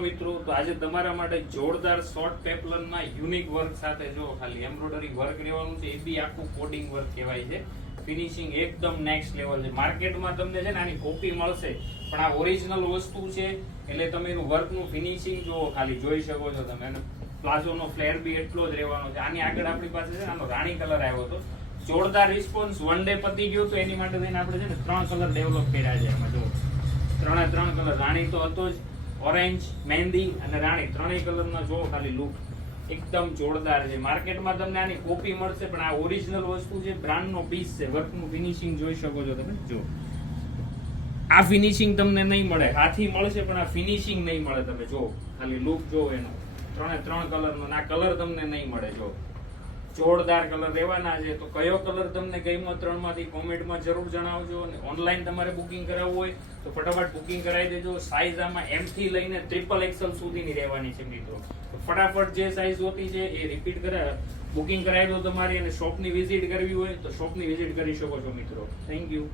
મિત્રો, તો આજે તમારા માટે જોરદાર શોર્ટ પેપલનમાં યુનિક વર્ક સાથે જો ખાલી એમ્બ્રોઇડરી વર્ક રહેવાનું છે, એ બી આખું કોડિંગ વર્ક કહેવાય છે. ફિનિશિંગ એકદમ નેક્સ્ટ લેવલ છે. માર્કેટમાં તમને છે ને આની કોપી મળશે, પણ આ ઓરિજિનલ વસ્તુ છે, એટલે તમે એનું વર્કનું ફિનિશિંગ જો ખાલી જોઈ શકો છો તમે. અને પ્લાઝોનો ફ્લેર બી એટલો જ રહેવાનો છે. આની આગળ આપણી પાસે છે આનો રાણી કલર આવ્યો હતો. જોરદાર રિસ્પોન્સ વન ડે પતી ગયો તો એની માટે થઈને આપણે છે ને ત્રણ કલર ડેવલપ કર્યા છે એમાં જો ત્રણે ત્રણ કલર રાણી તો હતો જ. ઓરેન્જ, મહેંદી અને રાણી ત્રણેય કલરનો જો ખાલી લુક એકદમ જોરદાર છે. માર્કેટમાં તમને આની કોપી મળશે, પણ આ ઓરિજિનલ વસ્તુ છે બ્રાન્ડનો પીસ છે વર્કનું ફિનિશિંગ જોઈ શકો છો તમે. જો આ ફિનિશિંગ તમને નહીં મળે. હાથી મળશે, પણ આ ફિનિશિંગ નહીં મળે તમે. જો ખાલી લુક જો એનો. ત્રણે ત્રણ કલરનો. ના કલર તમને નહીં મળે. જો જોરદાર કલર રહેવાના છે. તો કયો કલર તમને ગમ્યો ત્રણમાંથી કોમેન્ટમાં જરૂર જણાવજો અને ઓનલાઈન તમારે બુકિંગ કરાવવું હોય તો ફટાફટ બુકિંગ કરાવી દેજો. સાઈઝ આમાં એમ થી લઈને ટ્રિપલ એક્સલ સુધીની રહેવાની છે મિત્રો. તો ફટાફટ જે સાઈઝ હોતી છે એ રિપીટ કરા બુકિંગ કરાવી દો તમારી અને શોપની વિઝિટ કરવી હોય તો શોપની વિઝિટ કરી શકો છો મિત્રો. Thank you